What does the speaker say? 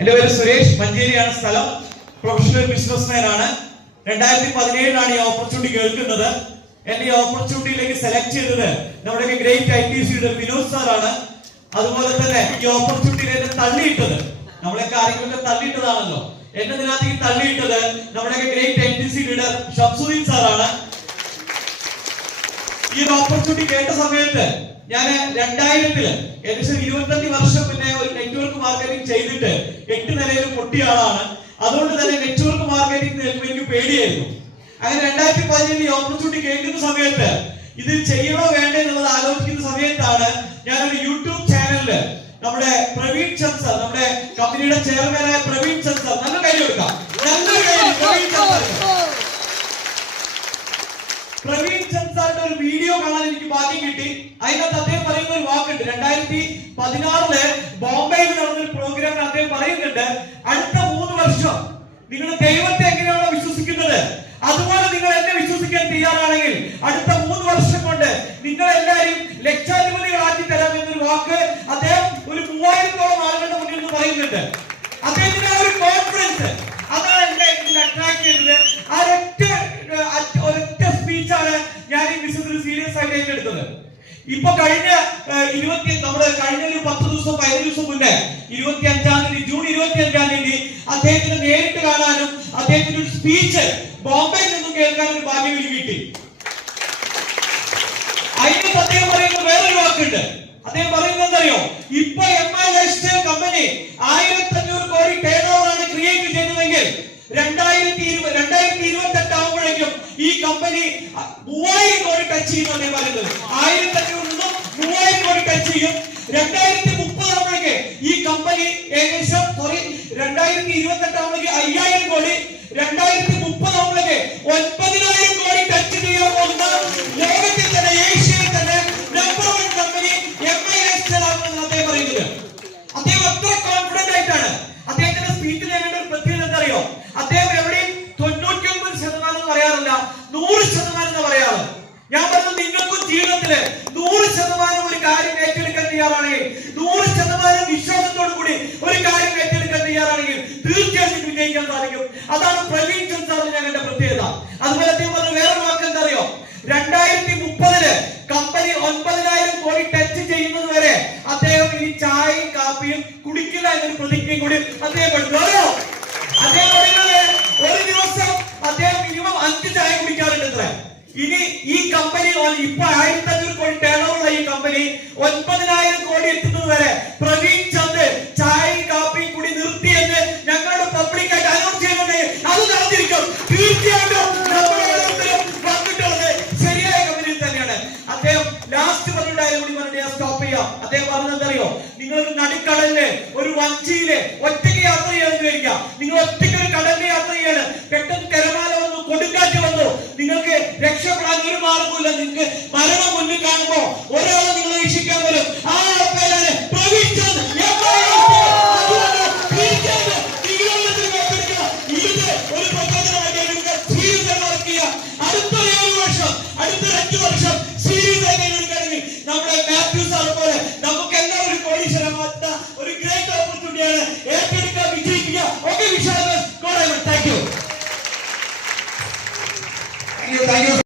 എന്റെ പേര് സുരേഷ് മഞ്ചേരിയാണ് സ്ഥലം. പ്രൊഫഷണൽ ബിസിനസ്മാൻ ആണ്. രണ്ടായിരത്തി പതിനേഴിലാണ് ഈ ഓപ്പർച്യൂണിറ്റി കേൾക്കുന്നത്. എന്നെ ഈ ഓപ്പർച്യൂണിറ്റിയിലേക്ക് സെലക്ട് ചെയ്തത് നമ്മുടെ ഗ്രേറ്റ് ഐ ടി സിയുടെ വിനോദ് സാറാണ് അതുപോലെ തന്നെ ഈ ഓപ്പർച്യൂണിറ്റിയിൽ എന്നെ തള്ളിയിട്ടത്. നമ്മളൊക്കെ ആരെങ്കിലും തള്ളിയിട്ടതാണല്ലോ. എന്നെ ഇതിനകത്തേക്ക് തള്ളിയിട്ടത് നമ്മുടെ great I T C leader Shamsuddin സാറാണ് ഈ ഒരു ഓപ്പർച്യൂണിറ്റി കേട്ട സമയത്ത് ഞാൻ രണ്ടായിരത്തിൽ ഏകദേശം ഇരുപത്തഞ്ച് വർഷം ഒരു നെറ്റ്വർക്ക് മാർക്കറ്റിംഗ് ചെയ്തിട്ട് എട്ട് ആളാണ് അതുകൊണ്ട് തന്നെ നെറ്റ്വർക്ക് മാർക്കറ്റിംഗ് എനിക്ക് പേടിയായിരുന്നു. അങ്ങനെ രണ്ടായിരത്തി പതിനേഴിൽ ഈ ഓപ്പർച്യൂണിറ്റി കേൾക്കുന്ന സമയത്ത് ഇത് ചെയ്യണോ വേണ്ടേ എന്നുള്ളത് ആലോചിക്കുന്ന സമയത്താണ് ഞാൻ ഒരു യൂട്യൂബ് ചാനലിൽ നമ്മുടെ പ്രവീൺ ചന്ദ് സർ നമ്മുടെ കമ്പനിയുടെ ചെയർമാനായ പ്രവീൺ ചന്ദ് സർ നല്ല കൈ കൊടുക്കാം നല്ലൊരു കൈ പ്രവീൺ ചന്ദ് സർ പ്രവീൺ ചന്ദ് സാറിന്റെ ഒരു വീഡിയോ ഭാഗ്യം കിട്ടി. അതിനകത്ത് അദ്ദേഹം പറയുന്ന ഒരു വാക്കുണ്ട്. രണ്ടായിരത്തി പതിനാറിൽ ബോംബെയിൽ നടന്ന ഒരു പ്രോഗ്രാമിൽ അദ്ദേഹം പറയുന്നുണ്ട് അടുത്ത മൂന്ന് വർഷം നിങ്ങൾ ദൈവത്തെ എങ്ങനെയാണോ വിശ്വസിക്കുന്നത്? അതുപോലെ നിങ്ങൾ എന്നെ വിശ്വസിക്കാൻ തയ്യാറാണെങ്കിൽ അടുത്ത മൂന്ന് വർഷം കൊണ്ട് നിങ്ങൾ എല്ലാവരും ലക്ഷാധിപതികളാക്കി തരാം എന്നൊരു വാക്ക് അദ്ദേഹം ഒരു മൂവായിരത്തോളം ആളുകളുടെ മുന്നിൽ നിന്ന് പറയുന്നുണ്ട്. അദ്ദേഹത്തിന്റെ ഇപ്പൊ കഴിഞ്ഞ ഇരുപത്തി നമ്മുടെ കഴിഞ്ഞ ഒരു പത്ത് ദിവസം പതിനഞ്ച് ദിവസം മുന്നേ ഇരുപത്തി അഞ്ചാം തീയതി ജൂൺ ഇരുപത്തി അഞ്ചാം തീയതി അദ്ദേഹത്തിന് നേരിട്ട് കാണാനും അദ്ദേഹത്തിന്റെ ഒരു സ്പീച്ച് ബോംബെയിൽ നിന്നും കേൾക്കാനും ഒരു ഭാഗ്യം എനിക്ക് കിട്ടി. അതിന് അദ്ദേഹം പറയുന്ന വേറൊരു വാക്കുണ്ട്. അദ്ദേഹം പറയുന്നത് എന്തറിയോ ഇപ്പൊ എം ഐ ലൈഫ് കമ്പനി ആയിരത്തി അഞ്ഞൂറ് കോടി ടേൺ ഓവർ ആണ് ക്രിയേറ്റ് ചെയ്തതെങ്കിൽ രണ്ടായിരത്തി ഈ കമ്പനി മൂവായിരം കോടി ടച്ച് അദ്ദേഹം പറയുന്നത്. ആയിരത്തി അഞ്ഞൂറിൽ നിന്നും മൂവായിരം കോടി ടച്ച് ചെയ്യും. രണ്ടായിരത്തി മുപ്പത് ആവുമ്പോഴേക്ക് ഈ കമ്പനി ഏകദേശം സോറി രണ്ടായിരത്തി ഇരുപത്തി എട്ട് ആകുമ്പോഴേക്ക് അയ്യായിരം കോടി രണ്ടായിരത്തി മുപ്പത് ആകുമ്പോഴേക്ക് ഒൻപതിനായിരം കോടി ടച്ച് ചെയ്യാൻ പോകുന്ന ലോകത്തിൽ തന്നെ ഏഷ്യയിൽ തന്നെ number one company M I ആകുമെന്ന് അദ്ദേഹം പറയുന്നത്. അദ്ദേഹം അത്ര കോൺഫിഡന്റ് ആയിട്ടാണ്. അദ്ദേഹത്തിന്റെ സ്പീച്ചിൽ ഞങ്ങളുടെ പ്രത്യേകത എന്തറിയോ അദ്ദേഹം എവിടെയും തൊണ്ണൂറ്റി ഒമ്പത് ശതമാനം എന്ന് പറയാറില്ല നൂറ് ശതമാനം എന്ന് പറയാറ് ഞാൻ പറഞ്ഞത് നിങ്ങൾക്കും ജീവിതത്തിൽ നൂറ് ശതമാനം ഒരു കാര്യം ഏറ്റെടുക്കാൻ തയ്യാറാണെങ്കിൽ നൂറ് ശതമാനം വിശ്വാസത്തോടു കൂടി ഒരു കാര്യം ഏറ്റെടുക്കാൻ തയ്യാറാണെങ്കിൽ തീർച്ചയായിട്ടും വിജയിക്കാൻ സാധിക്കും. അതാണ് പ്രവീൺ ചന്ദ് ഞങ്ങളുടെ പ്രത്യേകത. അതുപോലെ അദ്ദേഹം പറഞ്ഞ വേറെ വാക്കെന്താ അറിയോ രണ്ടായിരത്തി മുപ്പതിൽ കമ്പനി ഒൻപതിനായിരം കോടി ടച്ച് ചെയ്യുന്നത് വരെ അദ്ദേഹം ഇനി ചായയും കാപ്പിയും കുടിക്കില്ല എന്നൊരു പ്രതിജ്ഞയും കൂടി അദ്ദേഹം എടുത്തു. അറിയോ? അദ്ദേഹം പറയുന്നത് ഒരു ദിവസം അദ്ദേഹം മിനിമം അഞ്ച് ചായ കുടിക്കാറുണ്ട് ഇനി ഈ കമ്പനി ഇപ്പൊ ആയിരത്തി അഞ്ഞൂറ് കോടി ടേൺ ഉള്ള ഈ കമ്പനി ഒൻപതിനായിരം കോടി വരെ പ്രവീൺ ചന്ദ് ചായയും കാപ്പിയും കൂടി നിർത്തി എന്ന് ഞങ്ങളുടെ പബ്ലിക്കായിട്ട് അനൗൺസ് ചെയ്യുന്നുണ്ട്. അത് നടന്നിരിക്കും. തീർച്ചയായിട്ടും വന്നിട്ടുള്ളത് ശരിയായ കമ്പനിയിൽ തന്നെയാണ്. അദ്ദേഹം ലാസ്റ്റ് പറഞ്ഞ ഡയലോഗ് കൂടി സ്റ്റോപ്പ് ചെയ്യാം. അദ്ദേഹം പറഞ്ഞെന്തറിയോ നിങ്ങൾ നടുക്കടലിൽ ഒരു വഞ്ചിയിൽ ഒറ്റയ്ക്ക് യാത്ര ചെയ്യാന്ന് വിചാരിക്കുക നിങ്ങൾ ഒറ്റയ്ക്ക് ഒരു കടലിൽ യാത്ര ചെയ്യാണ്. പെട്ടെന്ന് തിരമാല വന്നു കൊടുങ്കാറ്റ് വന്നു. നിങ്ങൾക്ക് രക്ഷപ്പെടാൻ ഒരു മാർഗമില്ല നിങ്ങൾക്ക് doing something.